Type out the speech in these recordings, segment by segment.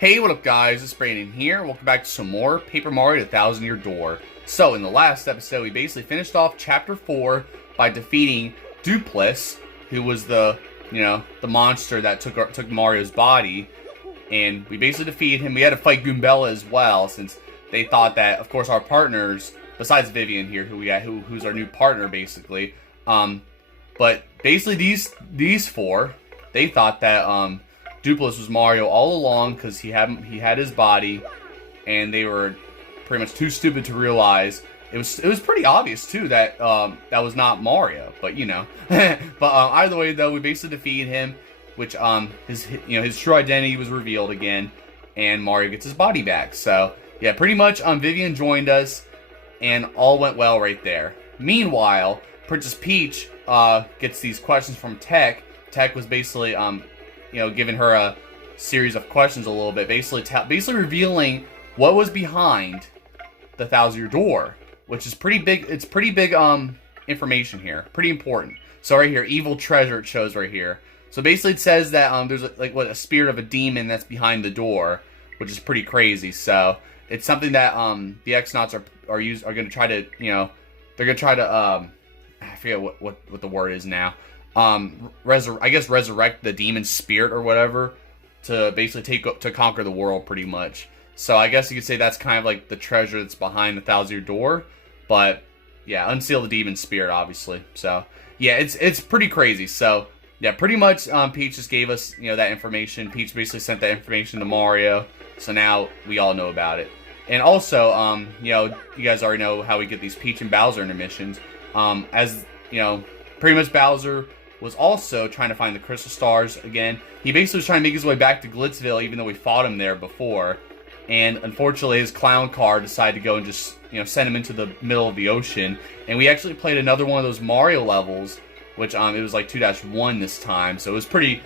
Hey, what up guys, it's Brandon here. Welcome back to some more Paper Mario The 1000-Year Door. So, in the last episode, we basically finished off Chapter 4 by defeating Dupless, who was the monster that took Mario's body. And we basically defeated him. We had to fight Goombella as well, since they thought that, of course, our partners, besides Vivian here, who's our new partner, basically. But basically, these four, they thought that, Dupless was Mario all along because he had his body, and they were pretty much too stupid to realize it was pretty obvious too that that was not Mario. But but either way though, we basically defeated him, which his true identity was revealed again, and Mario gets his body back. So yeah, pretty much Vivian joined us, and all went well right there. Meanwhile, Princess Peach gets these questions from Tech. Tech was basically giving her a series of questions a little bit, basically revealing what was behind the 1000-Year Door, which is pretty big. It's pretty big information here, pretty important. So right here, evil treasure, it shows right here. So basically it says that there's a spirit of a demon that's behind the door, which is pretty crazy. So it's something that the X-Nauts are going to try to, they're going to try to I forget what the word is now. Resurrect the demon spirit or whatever to basically conquer the world, pretty much. So I guess you could say that's kind of like the treasure that's behind the 1000-Year Door. But yeah, unseal the demon spirit, obviously. So yeah, it's pretty crazy. So yeah, pretty much Peach just gave us that information. Peach basically sent that information to Mario, so now we all know about it. And also you guys already know how we get these Peach and Bowser intermissions. Pretty much Bowser was also trying to find the Crystal Stars again. He basically was trying to make his way back to Glitzville, even though we fought him there before. And unfortunately, his clown car decided to go and just, send him into the middle of the ocean. And we actually played another one of those Mario levels, which it was like 2-1 this time. So it was pretty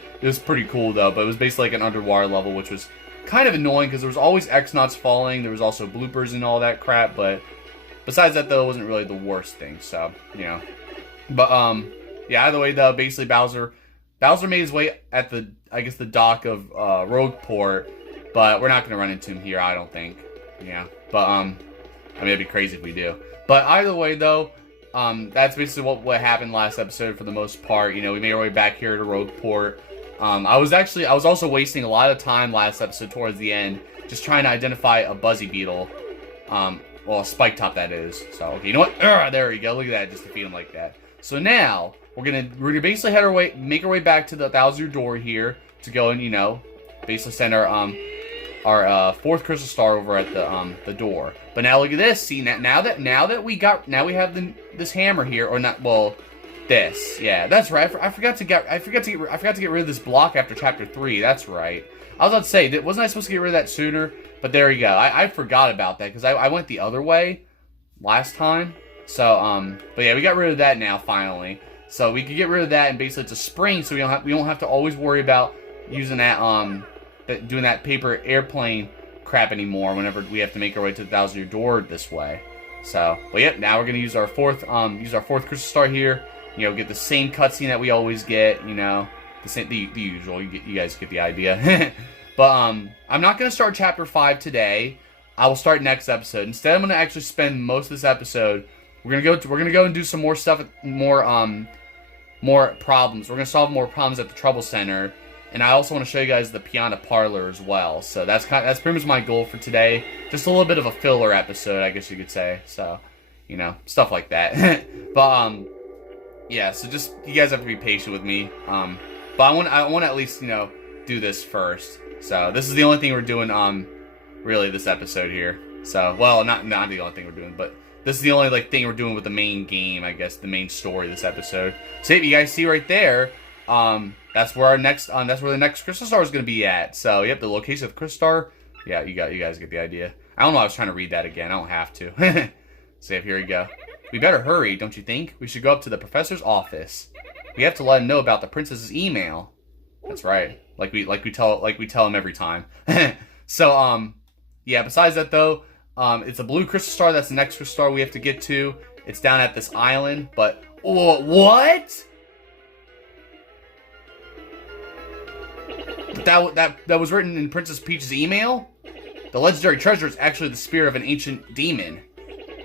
cool though. But it was basically like an underwater level, which was kind of annoying because there was always X-Nauts falling. There was also bloopers and all that crap. But besides that though, it wasn't really the worst thing. So but yeah, either way though, basically Bowser made his way at the dock of Rogueport, but we're not gonna run into him here, I don't think. Yeah, but I mean, it'd be crazy if we do. But either way though, that's basically what happened last episode for the most part. We made our way back here to Rogueport. I was also wasting a lot of time last episode towards the end, just trying to identify a Buzzy Beetle. Well, a Spike Top that is. So okay, you know what? There we go. Look at that, just defeat him like that. So now we're gonna basically make our way back to the 1000-Year Door here to go and basically send our fourth Crystal Star over at the door. But now look at this. See now that we have this hammer here, or not? Well, this. Yeah, that's right. I forgot to get rid of this block after Chapter 3. That's right. I was about to say, wasn't I supposed to get rid of that sooner? But there you go. I forgot about that because I went the other way last time. So but yeah, we got rid of that now finally. So we can get rid of that, and basically it's a spring, so we don't have to always worry about using that doing that paper airplane crap anymore whenever we have to make our way to the 1000-Year Door this way. So, but yep, now we're gonna use our fourth Crystal Star here. Get the same cutscene that we always get. The usual. You guys get the idea. But I'm not gonna start Chapter 5 today. I will start next episode. Instead, I'm gonna actually spend most of this episode. We're gonna go and do some more stuff, more problems. We're gonna solve more problems at the Trouble Center, and I also want to show you guys the Piano Parlor as well. So that's pretty much my goal for today. Just a little bit of a filler episode, I guess you could say. So, stuff like that. But yeah. So just you guys have to be patient with me. But I want to at least do this first. So this is the only thing we're doing really this episode here. So well, not the only thing we're doing, but this is the only thing we're doing with the main game, I guess, the main story of this episode. So you guys see right there, that's where the next Crystal Star is going to be at. So yep, the location of the Crystal Star. Yeah, you guys get the idea. I don't know. I was trying to read that again. I don't have to. So here we go. We better hurry, don't you think? We should go up to the professor's office. We have to let him know about the princess's email. That's right. Like we tell him every time. So yeah. Besides that though. It's a blue Crystal Star. That's the next Crystal Star we have to get to. It's down at this island, but what? that was written in Princess Peach's email? The legendary treasure is actually the spear of an ancient demon.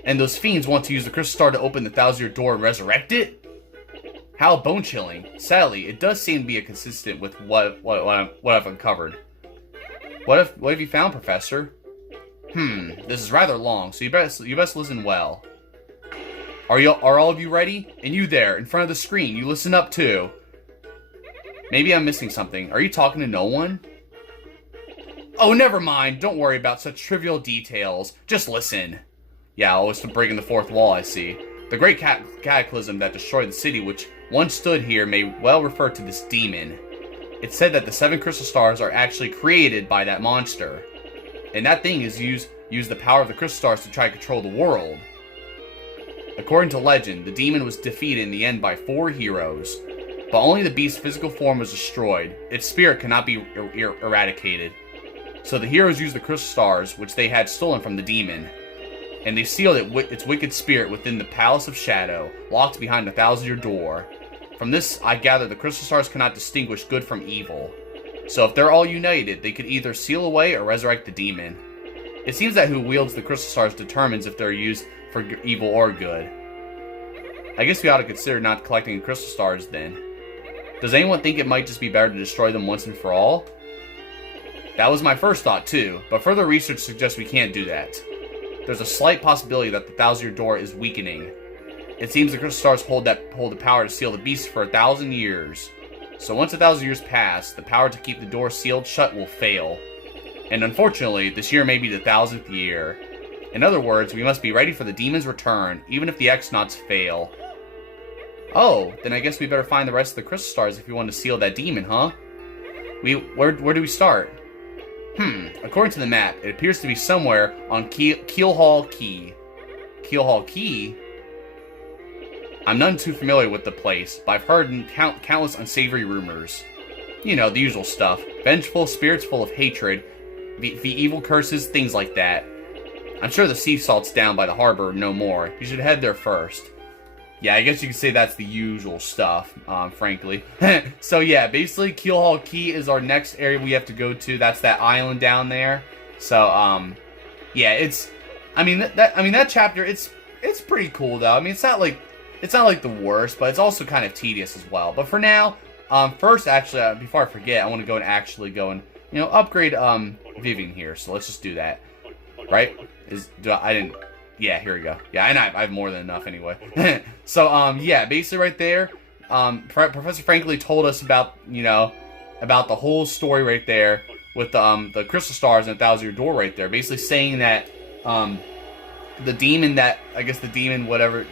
And those fiends want to use the crystal star to open the 1,000-year door and resurrect it? How bone-chilling. Sadly, it does seem to be consistent with what I've uncovered. What have you found, Professor? This is rather long, so you best listen well. Are all of you ready? And you there, in front of the screen, you listen up too. Maybe I'm missing something. Are you talking to no one? Oh, never mind. Don't worry about such trivial details. Just listen. Yeah, always breaking the fourth wall, I see. The great cataclysm that destroyed the city which once stood here may well refer to this demon. It's said that the 7 crystal stars are actually created by that monster. And that thing is use the power of the crystal stars to try to control the world. According to legend, the demon was defeated in the end by 4 heroes. But only the beast's physical form was destroyed. Its spirit cannot be eradicated. So the heroes used the crystal stars, which they had stolen from the demon. And they sealed its wicked spirit within the Palace of Shadow, locked behind the 1,000-year door. From this, I gather the crystal stars cannot distinguish good from evil. So if they're all united, they could either seal away or resurrect the demon. It seems that who wields the crystal stars determines if they're used for evil or good. I guess we ought to consider not collecting crystal stars then. Does anyone think it might just be better to destroy them once and for all? That was my first thought too, but further research suggests we can't do that. There's a slight possibility that the 1,000-year door is weakening. It seems the crystal stars hold the power to seal the beast for 1,000 years. So once 1,000 years pass, the power to keep the door sealed shut will fail. And unfortunately, this year may be the 1,000th year. In other words, we must be ready for the demon's return, even if the X-Nauts fail. Oh, then I guess we better find the rest of the crystal stars if we want to seal that demon, huh? Where do we start? According to the map, it appears to be somewhere on Keelhaul Key. Keelhaul Key? I'm none too familiar with the place, but I've heard countless unsavory rumors. You know, the usual stuff. Vengeful spirits full of hatred, the evil curses, things like that. I'm sure the sea salt's down by the harbor no more. You should head there first. Yeah, I guess you could say that's the usual stuff, frankly. So yeah, basically Keelhaul Key is our next area we have to go to. That's that island down there. So, yeah, that chapter, it's pretty cool though. I mean, it's not like the worst, but it's also kind of tedious as well. But for now, first, actually, before I forget, I want to go and actually upgrade, Vivian here. So let's just do that. Right? Yeah, here we go. Yeah, and I have more than enough anyway. So, yeah, basically right there, Professor Frankly told us about the whole story right there with the crystal stars and the 1,000-year door right there. Basically saying that, the demon whatever,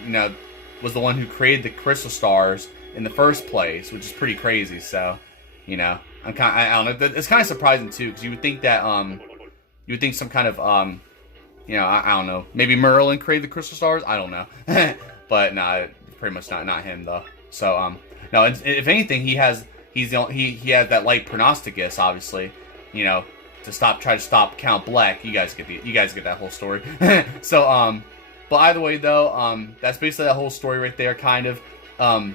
was the one who created the crystal stars in the first place, which is pretty crazy. So, I don't know. It's kind of surprising too, because you would think that, some kind of, I don't know. Maybe Merlin created the crystal stars. I don't know, but no, pretty much not him though. So no. If anything, he has that light prognosticus, obviously. Try to stop Count Bleck. You guys get that whole story. So but either way though, that's basically that whole story right there, kind of. So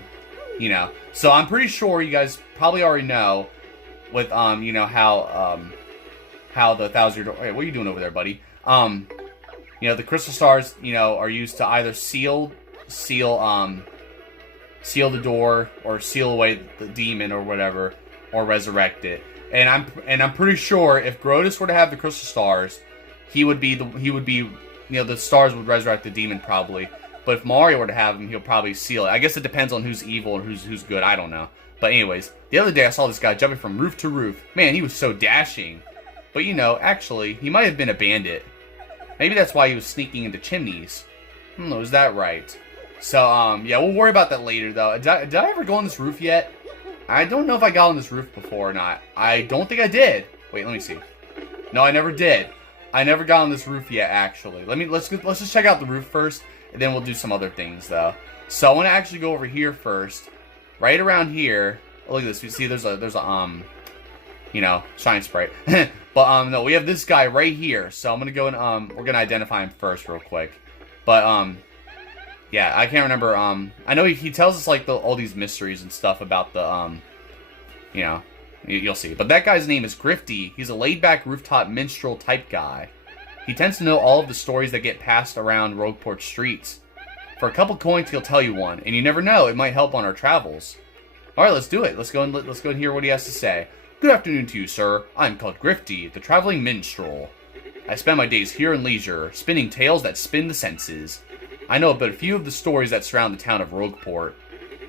I'm pretty sure you guys probably already know with how the 1,000-year door. Hey, what are you doing over there, buddy? The crystal stars, are used to either seal the door or seal away the demon or whatever, or resurrect it. And I'm pretty sure if Grodus were to have the crystal stars, the stars would resurrect the demon probably. But if Mario were to have them, he'll probably seal it. I guess it depends on who's evil and who's good. I don't know. But anyways, the other day I saw this guy jumping from roof to roof. Man, he was so dashing. But actually, he might have been a bandit. Maybe that's why he was sneaking into chimneys. Is that right? So, yeah, we'll worry about that later, though. Did I ever go on this roof yet? I don't know if I got on this roof before or not. I don't think I did. Wait, let me see. No, I never did. I never got on this roof yet, actually. Let's just check out the roof first, and then we'll do some other things, though. So I want to actually go over here first. Right around here. Oh, look at this. You see, there's a shine sprite. But, no, we have this guy right here. So I'm going to go and, we're going to identify him first real quick. But, yeah, I can't remember, I know he tells us, all these mysteries and stuff about the, You'll see. But that guy's name is Grifty. He's a laid-back rooftop minstrel type guy. He tends to know all of the stories that get passed around Rogueport streets. For a couple coins, he'll tell you one, and you never know, it might help on our travels. All right, let's do it. Let's go and hear what he has to say. Good afternoon to you, sir. I'm called Grifty, the traveling minstrel. I spend my days here in leisure, spinning tales that spin the senses. I know but a few of the stories that surround the town of Rogueport.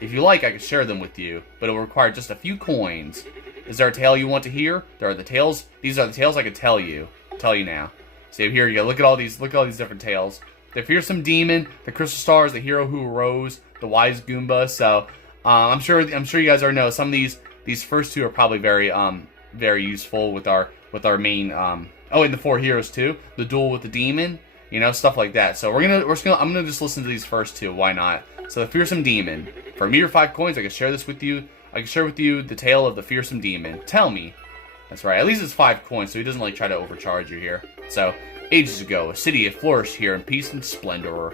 If you like, I can share them with you, but it will require just a few coins. Is there a tale you want to hear? These are the tales I could tell you. Tell you now. See, here you go. Look at all these different tales. The fearsome demon, the crystal stars, the hero who arose, the wise Goomba. So, I'm sure you guys already know some of these first two are probably very useful with our main oh, and the four heroes too. The duel with the demon, you know, stuff like that. So I'm gonna just listen to these first two. Why not? So the fearsome demon. For a mere 5 coins, I can share this with you. I can share with you the tale of the fearsome demon. Tell me. That's right. At least it's 5 coins, so he doesn't like try to overcharge you here. So, ages ago, a city had flourished here in peace and splendor,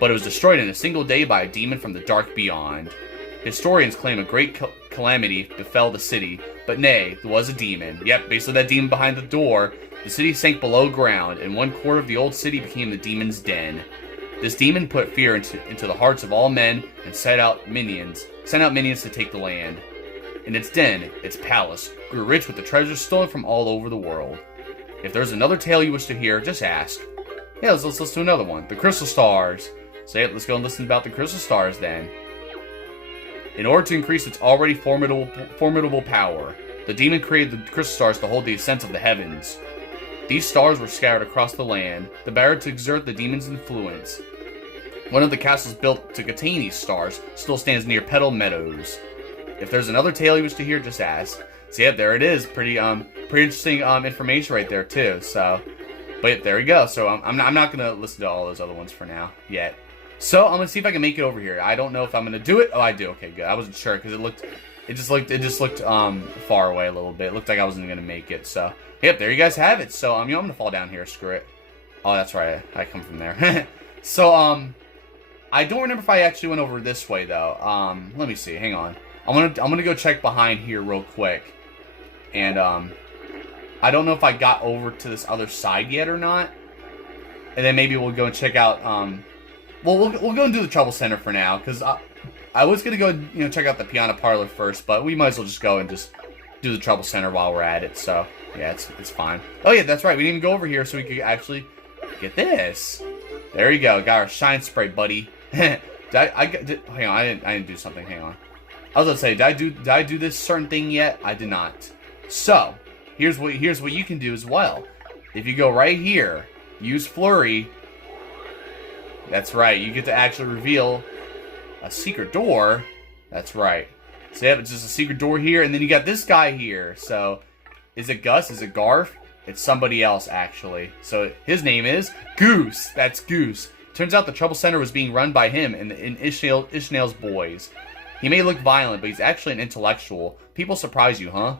but it was destroyed in a single day by a demon from the dark beyond. Historians claim a great calamity befell the city, but nay, there was a demon. Yep, basically that demon behind the door. The city sank below ground, and one quarter of the old city became the demon's den. This demon put fear into the hearts of all men and sent out minions to take the land. In its den, its palace, grew rich with the treasures stolen from all over the world. If there's another tale you wish to hear, just ask. Yeah, let's listen to another one. The Crystal Stars. So yeah, let's go and listen about the Crystal Stars then. In order to increase its already formidable power, the demon created the Crystal Stars to hold the ascents of the heavens. These stars were scattered across the land, the barrier to exert the demon's influence. One of the castles built to contain these stars still stands near Petal Meadows. If there's another tale you wish to hear, just ask. So yeah, there it is. Pretty interesting information right there too. So, but there we go. So I'm not gonna listen to all those other ones for now yet. So I'm gonna see if I can make it over here. I don't know if I'm gonna do it. Oh, I do. Okay, good. I wasn't sure because it just looked far away a little bit. It looked like I wasn't gonna make it. So yep, there you guys have it. So I'm gonna fall down here. Screw it. Oh, that's right. I come from there. So I don't remember if I actually went over this way though. Let me see. Hang on. I'm gonna go check behind here real quick, and I don't know if I got over to this other side yet or not. And then maybe we'll go and check out. We'll go and do the Trouble Center for now, because I was gonna go check out the Piano Parlor first, but we might as well just go and just do the Trouble Center while we're at it. So yeah, it's fine. Oh yeah, that's right. We didn't even go over here, so we could actually get this. There you go. Got our shine spray, buddy. Hang on, I didn't do something. Hang on. I was gonna say, did I do this certain thing yet? I did not. So here's what you can do as well. If you go right here, use Flurry. That's right. You get to actually reveal a secret door. That's right. So yeah, it's just a secret door here, and then you got this guy here. So is it Gus? Is it Garf? It's somebody else actually. So his name is Goose. That's Goose. Turns out the Trouble Center was being run by him and Ishmael's boys. He may look violent, but he's actually an intellectual. People surprise you, huh?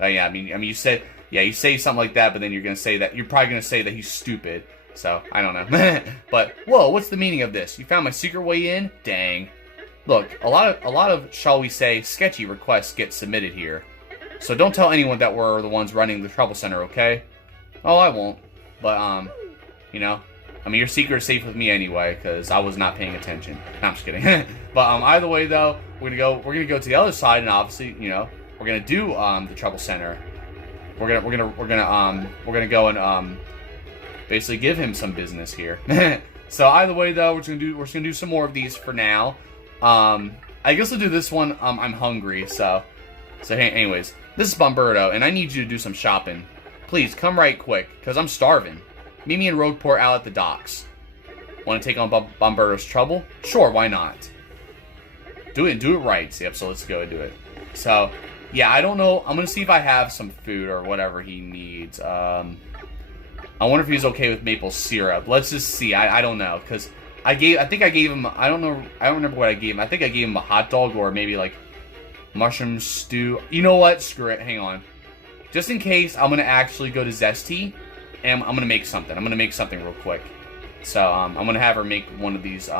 Yeah, I mean, you said, yeah, you say something like that, but then you're probably gonna say that he's stupid. So I don't know. But whoa, what's the meaning of this? You found my secret way in? Dang. Look, a lot of shall we say sketchy requests get submitted here. So don't tell anyone that we're the ones running the Trouble Center, okay? Oh, I won't. But I mean, your secret is safe with me anyway, because I was not paying attention. No, I'm just kidding. But either way, though, we're gonna go to the other side, and obviously, we're gonna do the Trouble Center. We're gonna go and basically give him some business here. So either way, though, we're just gonna do some more of these for now. I guess we'll do this one. I'm hungry, so hey, anyways, this is Bomberto, and I need you to do some shopping. Please come right quick, cause I'm starving. Meet me in Rogueport out at the docks. Want to take on Bomberto's trouble? Sure, why not? Do it right. Yep, so let's go and do it. So, yeah, I don't know. I'm going to see if I have some food or whatever he needs. I wonder if he's okay with maple syrup. Let's just see. I don't know, because I think I gave him, I don't know, I don't remember what I gave him. I think I gave him a hot dog or maybe like mushroom stew. You know what? Screw it. Hang on. Just in case, I'm going to actually go to Zesty. And I'm gonna make something. I'm gonna make something real quick. So I'm gonna have her make one of these.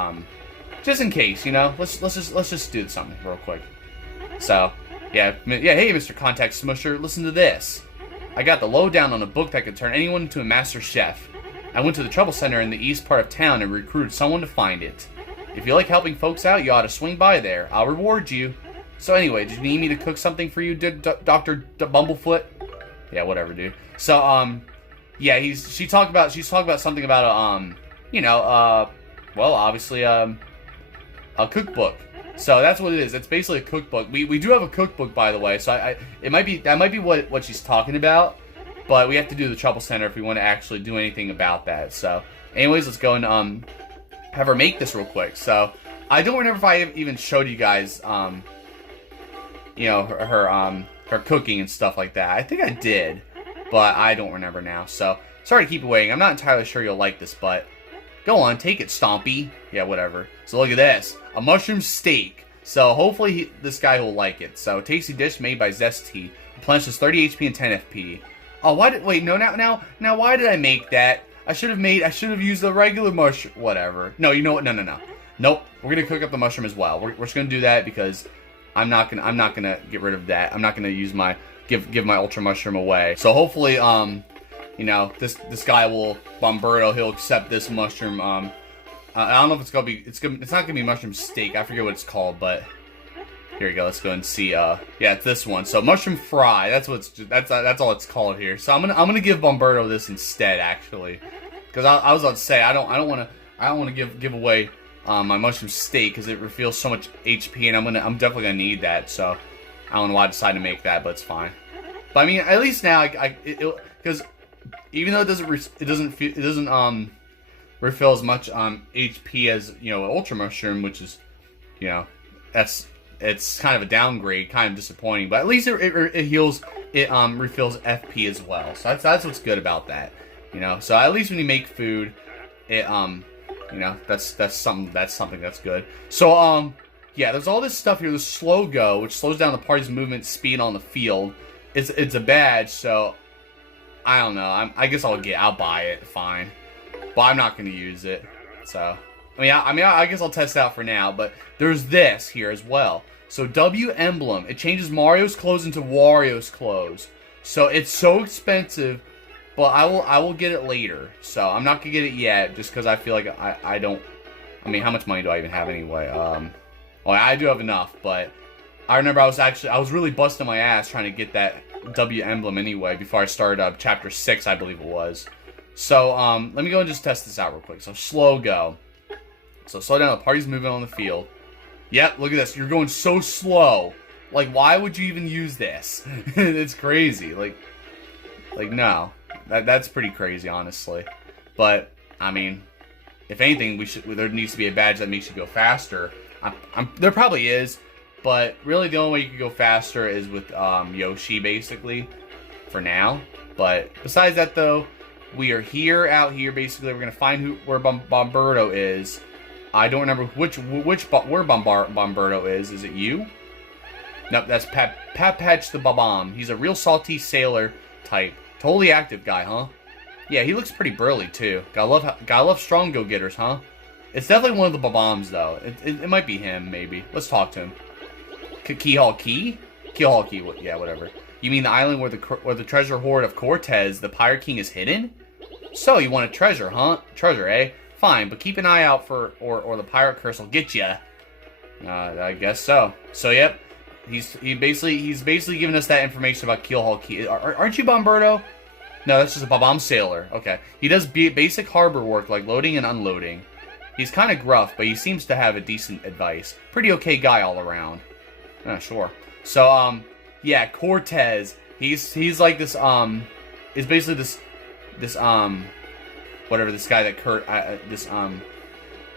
Just in case, Let's just do something real quick. So Yeah, hey, Mr. Contact Smusher, listen to this. I got the lowdown on a book that could turn anyone into a master chef. I went to the Trouble Center in the east part of town and recruited someone to find it. If you like helping folks out, you ought to swing by there. I'll reward you. So anyway, did you need me to cook something for you, Dr. Bumblefoot? Yeah, whatever, dude. So, yeah, she's talking about something about, well, obviously, a cookbook. So that's what it is. It's basically a cookbook. We do have a cookbook, by the way. So that might be what she's talking about. But we have to do the Trouble Center if we want to actually do anything about that. So, anyways, let's go and have her make this real quick. So, I don't remember if I even showed you guys, her cooking and stuff like that. I think I did, but I don't remember now. So, sorry to keep you waiting. I'm not entirely sure you'll like this, but go on, take it, Stompy. Yeah, whatever. So, look at this. A mushroom steak. So, hopefully this guy will like it. So, tasty dish made by Zesty. Replenishes 30 HP and 10 FP. Oh, why did... Wait, no, now, why did I make that? I should have used the regular mushroom... Whatever. No, you know what? No. Nope. We're gonna cook up the mushroom as well. We're just gonna do that because I'm not gonna get rid of that. I'm not gonna use my... Give my Ultra Mushroom away. So, hopefully, this guy will... Bomberto, he'll accept this mushroom, I don't know if it's gonna be... It's not gonna be mushroom steak. I forget what it's called, but... Here we go. Let's go and see. Yeah, it's this one. So mushroom fry. That's all it's called here. So I'm gonna give Bomberto this instead, actually, because I was about to say I don't want to give away my mushroom steak because it reveals so much HP, and I'm definitely gonna need that. So I don't know why I decided to make that, but it's fine. But I mean, at least now because even though it doesn't refill as much HP as Ultra Mushroom, which is it's kind of a downgrade, kind of disappointing, but at least it heals, it refills FP as well. So that's what's good about that, So at least when you make food, it that's something that's good. So yeah, there's all this stuff here. The slow go, which slows down the party's movement speed on the field. It's a badge, so I don't know. I guess I'll buy it, fine, but I'm not gonna use it. So I guess I'll test it out for now. But there's this here as well. So W emblem, it changes Mario's clothes into Wario's clothes. So it's so expensive, but I will get it later. So I'm not gonna get it yet, just because I feel like I don't. I mean, how much money do I even have anyway? Well, I do have enough, but I remember I was really busting my ass trying to get that W emblem anyway before I started chapter 6, I believe it was. So let me go and just test this out real quick. So slow go. So slow down, the party's moving on the field. Yep, look at this. You're going so slow. Like, why would you even use this? It's crazy. Like no. That's pretty crazy, honestly. But, I mean, if anything, there needs to be a badge that makes you go faster. There probably is, but really the only way you can go faster is with Yoshi, basically, for now. But besides that, though, we are out here, basically. We're going to find where Bomberto is. I don't remember where Bomberto is. Is it you? Nope, that's Patch the Bob-Omb. He's a real salty sailor type. Totally active guy, huh? Yeah, he looks pretty burly, too. Gotta love strong go-getters, huh? It's definitely one of the Bob-Ombs, though. It might be him, maybe. Let's talk to him. Keelhaul Key? Keelhaul Key, yeah, whatever. You mean the island where the treasure hoard of Cortez, the Pirate King, is hidden? So, you want a treasure, huh? Treasure, eh? Fine, but keep an eye out for, or the pirate curse will get ya. I guess so. So, yep. He's basically giving us that information about Keelhaul Key. Aren't you Bomberto? No, that's just a Bob-Omb sailor. Okay. He does basic harbor work like loading and unloading. He's kind of gruff, but he seems to have a decent advice. Pretty okay guy all around. Sure. So, yeah, Cortez. He's like this, is basically this whatever, this guy that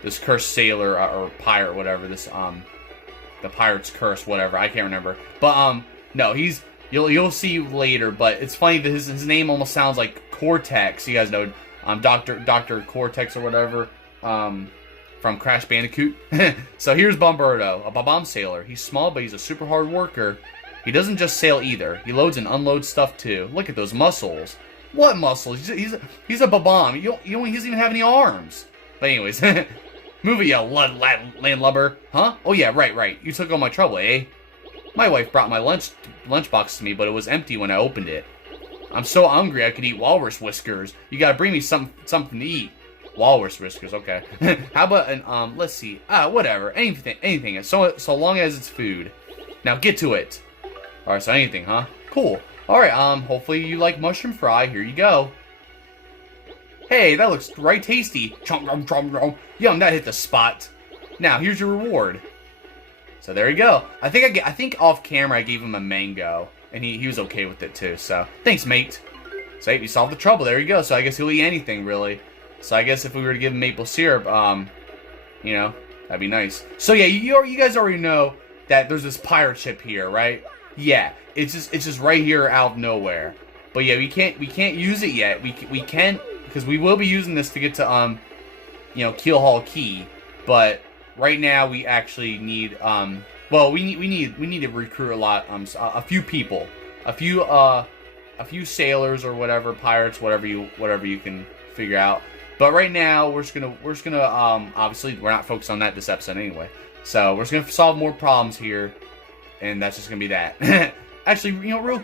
this cursed sailor or pirate, whatever, the pirate's curse, whatever, I can't remember. But no, you'll see later. But it's funny that his name almost sounds like Cortex. You guys know Dr. Cortex or whatever from Crash Bandicoot. So here's Bomberto, a Bob-Omb sailor. He's small, but he's a super hard worker. He doesn't just sail either. He loads and unloads stuff too. Look at those muscles. What muscles? He's a Bob-Omb. He doesn't even have any arms. But anyways, move it, you landlubber. Huh? Oh yeah, right. You took all my trouble, eh? My wife brought my lunchbox to me, but it was empty when I opened it. I'm so hungry I could eat walrus whiskers. You gotta bring me something to eat. Walrus whiskers, okay. How about an, let's see. Whatever. Anything. So long as it's food. Now get to it. Alright, so anything, huh? Cool. Alright, hopefully you like mushroom fry. Here you go. Hey, that looks right tasty. Chomp, chomp, chomp, chomp. Yum, that hit the spot. Now, here's your reward. So there you go. I think off camera I gave him a mango. And he was okay with it too, so thanks, mate. So you solved the trouble. There you go. So I guess he'll eat anything, really. So I guess if we were to give him maple syrup, you know, that'd be nice. So yeah, you guys already know that there's this pirate ship here, right? Yeah, it's just right here out of nowhere. But yeah, we can't use it yet. We can, because we will be using this to get to you know, Keelhaul Key. But right now we actually need well, we need to recruit a lot, a few people, a few sailors or whatever, pirates, whatever you can figure out. But right now we're just gonna obviously we're not focused on that this episode anyway. So we're just gonna solve more problems here, and that's just gonna be that. Actually, you know, real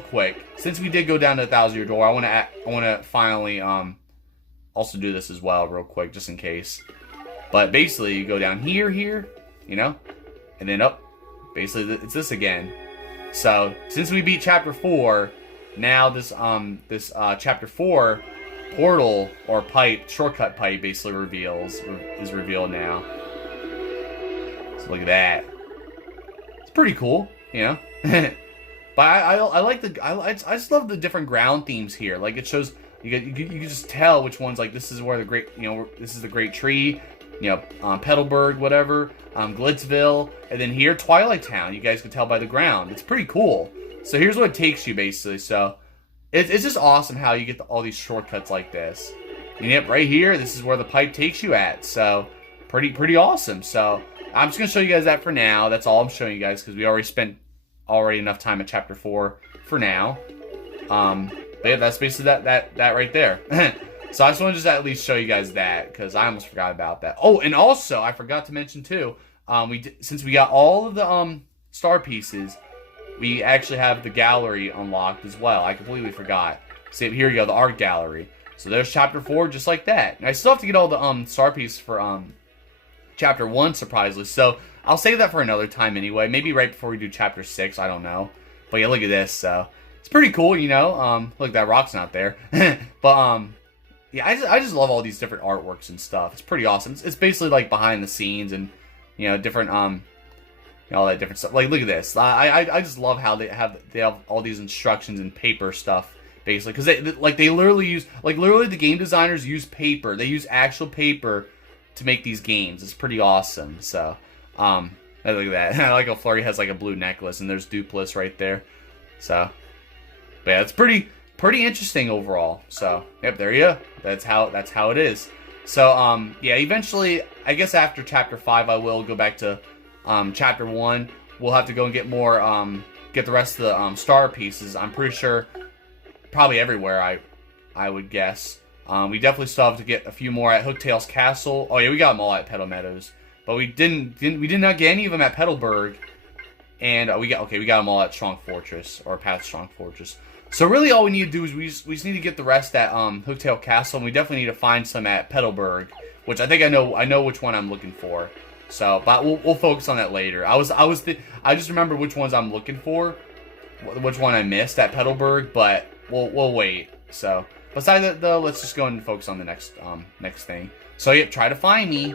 quick, since we did go down to the 1,000-year door, I wanna finally also do this as well, real quick, just in case. But basically, you go down here, you know. And then up, basically it's this again. So since we beat chapter 4, now this chapter 4 portal or pipe, shortcut pipe, basically is revealed now. So look at that. It's pretty cool, you know. But I like I just love the different ground themes here. Like it shows you can just tell which ones, like this is where the great, you know, this is the great tree. You know, Petalburg, whatever, Glitzville, and then here, Twilight Town. You guys can tell by the ground. It's pretty cool. So here's what it takes you, basically. So it's just awesome how you get all these shortcuts like this. And yep, right here, this is where the pipe takes you at. So pretty awesome. So I'm just gonna show you guys that for now. That's all I'm showing you guys because we already spent enough time at chapter 4 for now. But yeah, that's basically that right there. So I just want to just at least show you guys that, because I almost forgot about that. Oh, and also, I forgot to mention too, since we got all of the star pieces, we actually have the gallery unlocked as well. I completely forgot. So here you go, the art gallery. So there's chapter 4, just like that. And I still have to get all the star pieces for chapter 1, surprisingly. So I'll save that for another time anyway. Maybe right before we do chapter 6, I don't know. But yeah, look at this. So it's pretty cool, you know. Look, that rock's not there. But yeah, I just love all these different artworks and stuff. It's pretty awesome. It's basically like behind the scenes and, you know, different you know, all that different stuff. Like, look at this. I just love how they have all these instructions and paper stuff, basically, because they literally use, like, literally the game designers use paper. They use actual paper to make these games. It's pretty awesome. So look at that. I like how Flurry has like a blue necklace, and there's Dupless right there. So but yeah, it's pretty interesting overall. So yep, there you go. That's how it is. So yeah, eventually, I guess after chapter 5, I will go back to chapter 1. We'll have to go and get more get the rest of the star pieces. I'm pretty sure probably everywhere, I would guess. We definitely still have to get a few more at Hooktail Castle. Oh yeah, we got them all at Petal Meadows, but we did not get any of them at Petalburg. And we got them all at Strong Fortress, or past Strong Fortress. So really all we need to do is we just need to get the rest at Hooktail Castle, and we definitely need to find some at Petalburg, which I think I know which one I'm looking for. So, but we'll focus on that later. I just remember which ones I'm looking for, which one I missed at Petalburg, but we'll wait. So, besides that though, let's just go and focus on the next thing. So yeah, Try to Find Me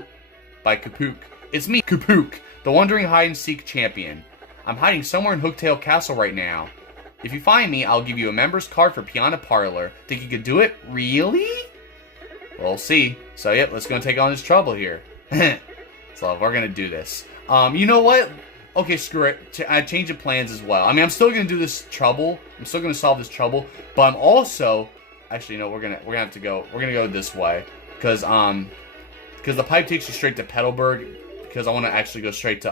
by Koopook. It's me, Koopook, the wandering hide and seek champion. I'm hiding somewhere in Hooktail Castle right now. If you find me, I'll give you a member's card for Piano Parlor. Think you could do it? Really? We'll see. So, yep, let's go and take on this trouble here. So, we're going to do this. You know what? Okay, screw it. I change of plans as well. I mean, I'm still going to do this trouble. I'm still going to solve this trouble. But I'm also... Actually, no, we're gonna have to go... We're going to go this way. Because the pipe takes you straight to Petalburg. Because I want to actually go straight to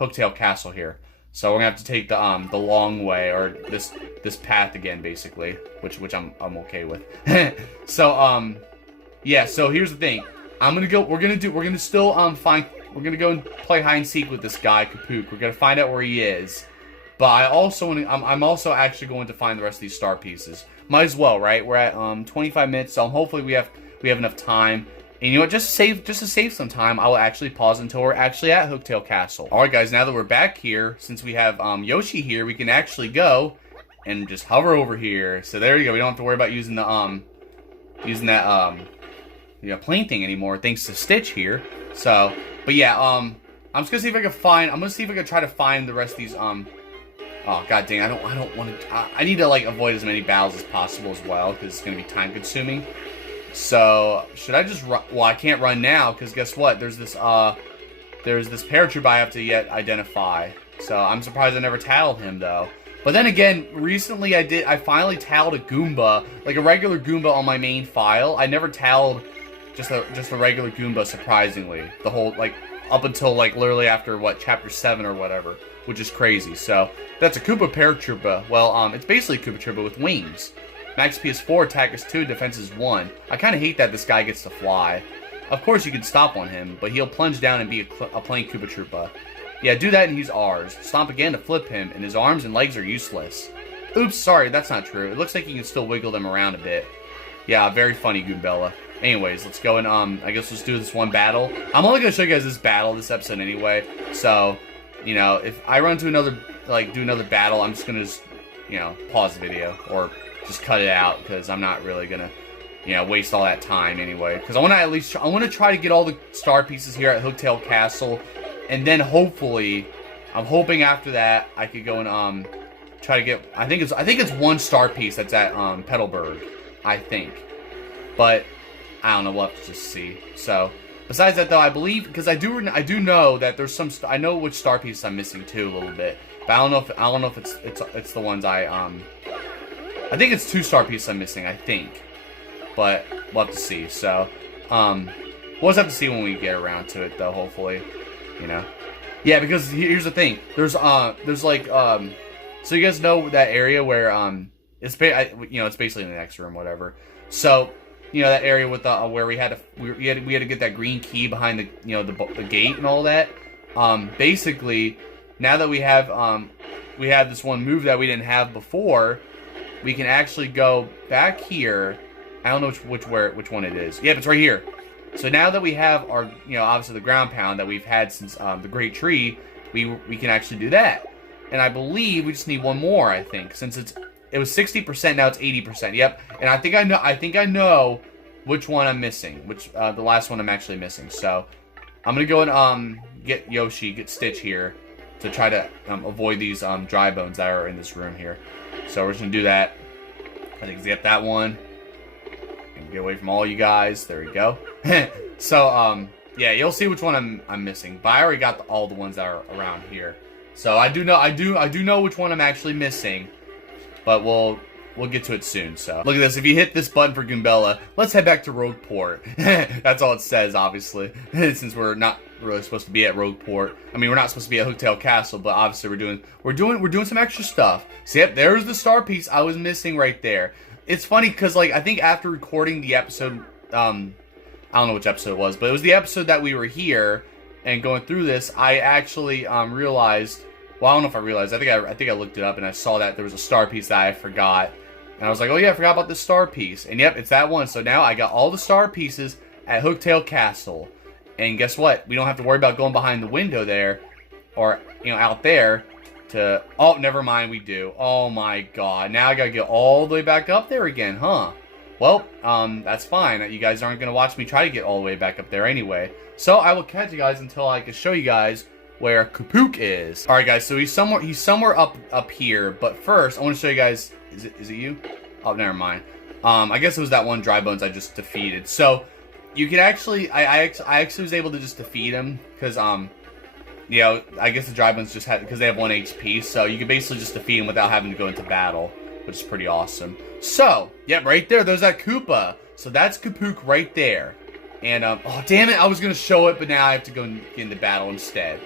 Hooktail Castle here. So we're gonna have to take the long way, or this path again, basically, which I'm okay with. So yeah. So here's the thing. We're gonna still find we're gonna go and play hide and seek with this guy, Koopook. We're gonna find out where he is. But I also want to, I'm also actually going to find the rest of these star pieces. Might as well, right? We're at 25 minutes, so hopefully we have enough time. And you know what? Just to save some time, I will actually pause until we're actually at Hooktail Castle. All right, guys. Now that we're back here, since we have Yoshi here, we can actually go and just hover over here. So there you go. We don't have to worry about using the plane thing anymore, thanks to Stitch here. So, but yeah, I'm just gonna see if I can find. I'm gonna see if I can try to find the rest of these. Oh god dang! I don't want to. I need to like avoid as many battles as possible as well because it's gonna be time consuming. So should I just run? Well, I can't run now because guess what? There's this paratrooper I have to yet identify. So I'm surprised I never tattled him though. But then again, recently I finally tattled a Goomba, like a regular Goomba on my main file. I never tattled just a regular Goomba, surprisingly. The whole, like, up until, like, literally after, what, Chapter 7 or whatever, which is crazy. So, that's a Koopa paratrooper. Well, it's basically a Koopa trooper with wings. Max SP is 4, attack is 2, defense is 1. I kind of hate that this guy gets to fly. Of course you can stomp on him, but he'll plunge down and be a plain Koopa trooper. Yeah, do that and use R's. Stomp again to flip him, and his arms and legs are useless. Oops, sorry, that's not true. It looks like you can still wiggle them around a bit. Yeah, very funny, Goombella. Anyways, let's go and, I guess let's do this one battle. I'm only gonna show you guys this battle this episode anyway. So, you know, if I run to another, like, do another battle, I'm just gonna you know, pause the video. Or just cut it out, because I'm not really gonna, you know, waste all that time anyway. Because I wanna try to get all the star pieces here at Hooktail Castle. And then hopefully, I'm hoping after that I could go and try to get. I think it's one star piece that's at Petalburg, I think. But I don't know. We'll have to just see. So besides that, though, I believe because I do know that there's some. I know which star pieces I'm missing too a little bit. But I don't know if it's the ones I think it's 2 star pieces I'm missing. I think, but we'll have to see. So we'll just have to see when we get around to it, though. Hopefully. You know, yeah, because here's the thing. There's like so you guys know that area where it's basically in the next room, whatever. So you know that area with the where we had to get that green key behind the the gate and all that. Basically, now that we have this one move that we didn't have before, we can actually go back here. I don't know which one it is. Yep, it's right here. So now that we have our, obviously the ground pound that we've had since the Great Tree, we can actually do that. And I believe we just need one more, I think. Since it was 60%, now it's 80%. Yep. And I think I know which one I'm missing. Which the last one I'm actually missing. So I'm gonna go and get Stitch here to try to avoid these dry bones that are in this room here. So we're just gonna do that. I think get that one. Get away from all you guys. There we go. So yeah, you'll see which one I'm missing. But I already got all the ones that are around here. So I do know which one I'm actually missing. But we'll get to it soon. So look at this. If you hit this button for Goombella, let's head back to Rogueport. That's all it says, obviously. Since we're not really supposed to be at Rogueport. I mean, we're not supposed to be at Hooktail Castle, but obviously we're doing some extra stuff. So yep, there's the star piece I was missing right there. It's funny because, like, I think after recording the episode, I don't know which episode it was, but it was the episode that we were here and going through this, I actually realized, well, I don't know if I realized, I think I looked it up and I saw that there was a star piece that I forgot. And I was like, oh yeah, I forgot about this star piece. And yep, it's that one. So now I got all the star pieces at Hooktail Castle. And guess what? We don't have to worry about going behind the window there, or, out there. Oh, never mind, we do. Oh my god, now I gotta get all the way back up there again, huh? Well, that's fine. You guys aren't gonna watch me try to get all the way back up there anyway. So I will catch you guys until I can show you guys where Koopook is. Alright guys, so he's somewhere up here, but first I want to show you guys, is it you? Oh, never mind. I guess it was that one dry bones I just defeated. So you can actually, I actually was able to just defeat him, because I guess the dry bones just had, because they have 1 HP, so you can basically just defeat him without having to go into battle, which is pretty awesome. So, yep, right there's that Koopa. So that's Koopook right there. And, oh, damn it, I was going to show it, but now I have to go and get into battle instead.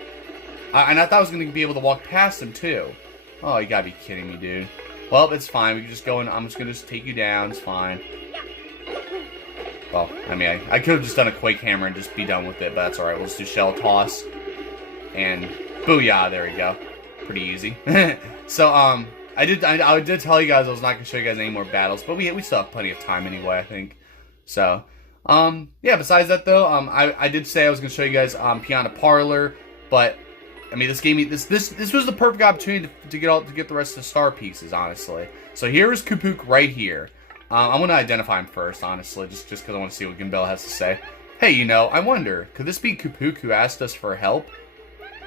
And I thought I was going to be able to walk past him, too. Oh, you gotta be kidding me, dude. Well, it's fine. We can just go and I'm just going to take you down. It's fine. Well, I mean, I could have just done a Quake Hammer and just be done with it, but that's alright. We'll just do Shell Toss. And booyah, there we go. Pretty easy. So, I did tell you guys I was not going to show you guys any more battles, but we still have plenty of time anyway, I think. So, yeah, besides that though, I did say I was going to show you guys, Piano Parlor, but, I mean, this gave me, this was the perfect opportunity to get the rest of the star pieces, honestly. So here is Koopook right here. I'm going to identify him first, honestly, just because I want to see what Gimbel has to say. Hey, you know, I wonder, could this be Koopook who asked us for help?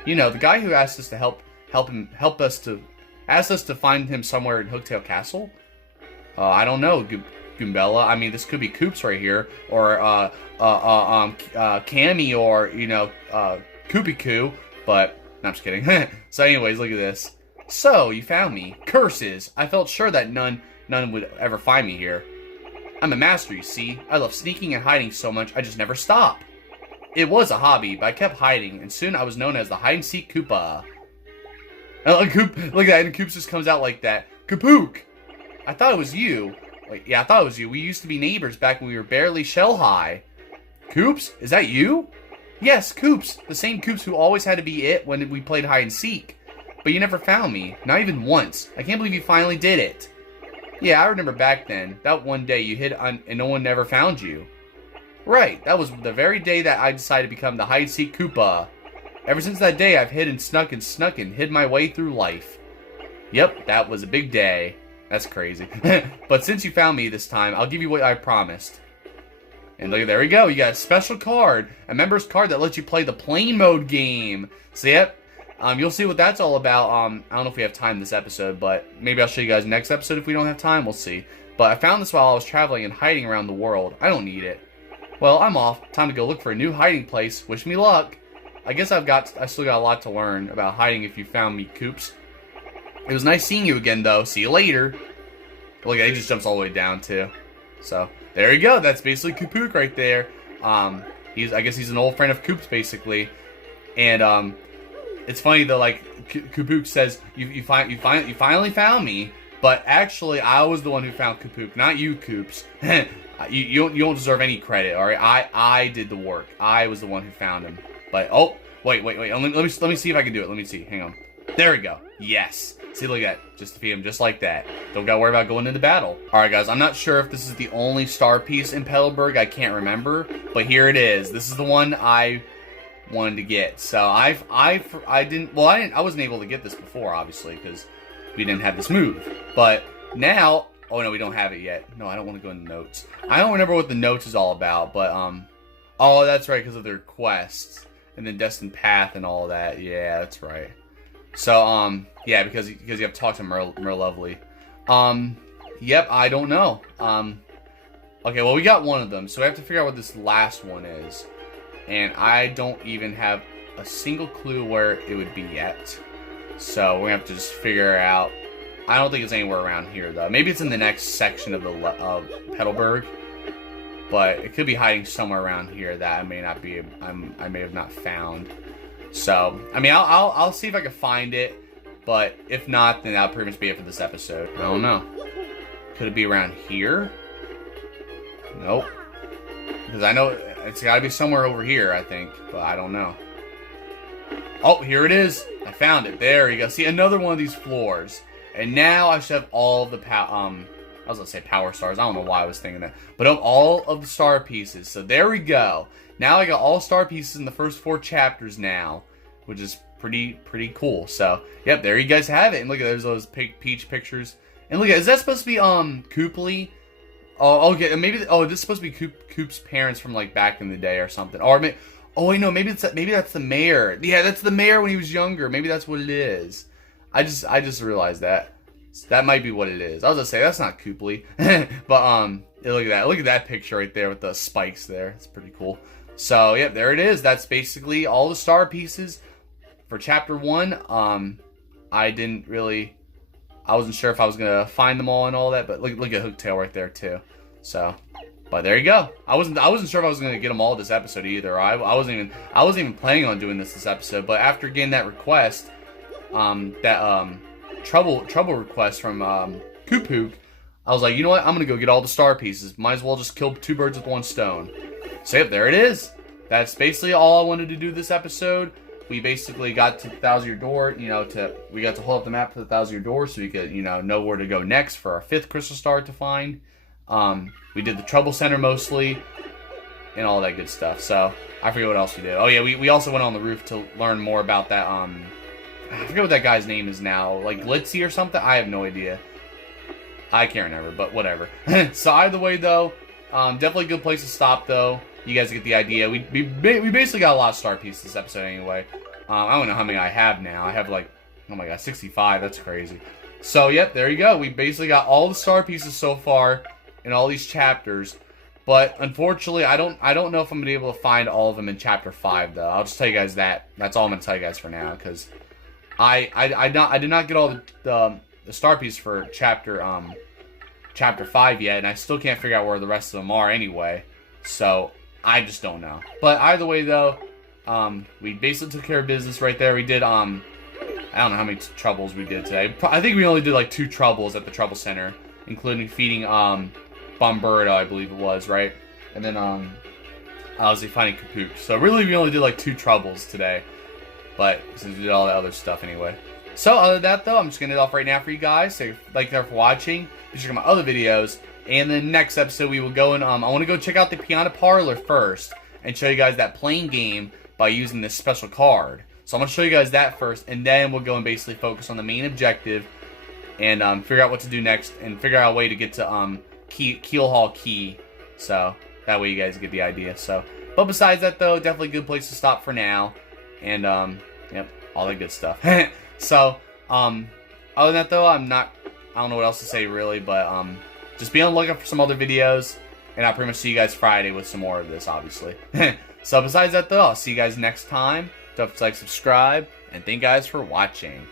You know, the guy who asked us to asked us to find him somewhere in Hooktail Castle? I don't know, Goombella. I mean, this could be Koops right here, or, Cammy, or, you know, Koopy-Koo, but, no, I'm just kidding. So anyways, look at this. So, you found me. Curses! I felt sure that none would ever find me here. I'm a master, you see. I love sneaking and hiding so much, I just never stop. It was a hobby, but I kept hiding, and soon I was known as the hide-and-seek Koopa. Look at that, and Koops just comes out like that. Koopook! I thought it was you. Wait, yeah, I thought it was you. We used to be neighbors back when we were barely shell-high. Koops? Is that you? Yes, Koops. The same Koops who always had to be it when we played hide-and-seek. But you never found me. Not even once. I can't believe you finally did it. Yeah, I remember back then. That one day you hid and no one ever found you. Right, that was the very day that I decided to become the hide-and-seek Koopa. Ever since that day, I've hid and snuck and hid my way through life. Yep, that was a big day. That's crazy. But since you found me this time, I'll give you what I promised. And look, there we go. You got a special card. A member's card that lets you play the plane mode game. So, yep. You'll see what that's all about. I don't know if we have time this episode, but maybe I'll show you guys next episode if we don't have time. We'll see. But I found this while I was traveling and hiding around the world. I don't need it. Well, I'm off. Time to go look for a new hiding place. Wish me luck. I guess I still got a lot to learn about hiding if you found me, Koops. It was nice seeing you again, though. See you later. Look, he just jumps all the way down, too. So, there you go. That's basically Koopook right there. I guess he's an old friend of Koops, basically. And, it's funny, though, like, Koopook says, you finally found me, but actually, I was the one who found Koopook, not you, Koops. you don't deserve any credit, alright? I did the work. I was the one who found him. But, oh, wait. Let me see if I can do it. Let me see. Hang on. There we go. Yes. See, look at that. Just defeat him just like that. Don't gotta worry about going into battle. Alright, guys. I'm not sure if this is the only star piece in Petalburg. I can't remember. But here it is. This is the one I wanted to get. So, I wasn't able to get this before, obviously, because we didn't have this move. But now, oh, no, we don't have it yet. No, I don't want to go into notes. I don't remember what the notes is all about, but, oh, that's right, because of their quests. And then Destined Path and all that. Yeah, that's right. So, yeah, because you have to talk to Merlovely. Yep, I don't know. Okay, well, we got one of them, so we have to figure out what this last one is. And I don't even have a single clue where it would be yet. So, we have to just figure it out. I don't think it's anywhere around here, though. Maybe it's in the next section of Petalburg. But it could be hiding somewhere around here that I may have not found. So, I mean, I'll see if I can find it. But if not, then that'll pretty much be it for this episode. I don't know. Could it be around here? Nope. Because I know it's got to be somewhere over here, I think. But I don't know. Oh, here it is. I found it. There you go. See, another one of these floors. And now I should have all of the I was going to say power stars. I don't know why I was thinking that. But of all of the star pieces. So there we go. Now I got all star pieces in the first 4 chapters now. Which is pretty cool. So, yep, there you guys have it. And look at those peach pictures. And look at, is that supposed to be, Koopley? Oh, okay, maybe, this is supposed to be Coop's parents from, like, back in the day or something. Or, oh, wait, no, maybe that's the mayor. Yeah, that's the mayor when he was younger. Maybe that's what it is. I just realized that. That might be what it is. I was gonna say, that's not Koopley. But, look at that. Look at that picture right there with the spikes there. It's pretty cool. So, yep, there it is. That's basically all the star pieces for Chapter 1. I wasn't sure if I was gonna find them all and all that, but look at Hooktail right there, too. So, but there you go. I wasn't sure if I was gonna get them all this episode either. I wasn't even planning on doing this episode, but after getting that request, trouble request from Koopook, I was like, you know what? I'm going to go get all the star pieces. Might as well just kill 2 birds with 1 stone. So, yep, there it is. That's basically all I wanted to do this episode. We basically got to the 1,000-year door, we got to hold up the map for the 1,000-year door so we could, know where to go next for our 5th crystal star to find. We did the trouble center mostly, and all that good stuff. So, I forget what else we did. Oh, yeah, we also went on the roof to learn more about that, I forget what that guy's name is now. Like, Glitzy or something? I have no idea. I can't remember, but whatever. So, either way, though, definitely a good place to stop, though. You guys get the idea. We basically got a lot of star pieces this episode anyway. I don't know how many I have now. I have like, oh my god, 65. That's crazy. So, yep, there you go. We basically got all the star pieces so far in all these chapters. But unfortunately, I don't know if I'm gonna be able to find all of them in chapter 5 though. I'll just tell you guys that. That's all I'm gonna tell you guys for now, because I did not get all the star pieces for chapter 5 yet, and I still can't figure out where the rest of them are anyway. So I just don't know. But either way, though, we basically took care of business right there. We did, I don't know how many troubles we did today. I think we only did, like, 2 troubles at the trouble center, including feeding, Bomberto, I believe it was, right? And then, obviously finding Koopook. So, really, we only did, like, 2 troubles today. But, since we did all the other stuff anyway. So, other than that, though, I'm just going to end it off right now for you guys. So, thank you for watching. Be sure to check out my other videos. And the next episode, we will go and, I want to go check out the piano parlor first and show you guys that playing game by using this special card. So I'm going to show you guys that first, and then we'll go and basically focus on the main objective and figure out what to do next and figure out a way to get to Keelhaul Key. So that way you guys get the idea. So, but besides that, though, definitely a good place to stop for now. And, yep, all that good stuff. So, other than that, though, I don't know what else to say, really, but, just be on the lookout for some other videos, and I'll pretty much see you guys Friday with some more of this, obviously. So besides that, though, I'll see you guys next time. Don't forget to like, subscribe, and thank you guys for watching.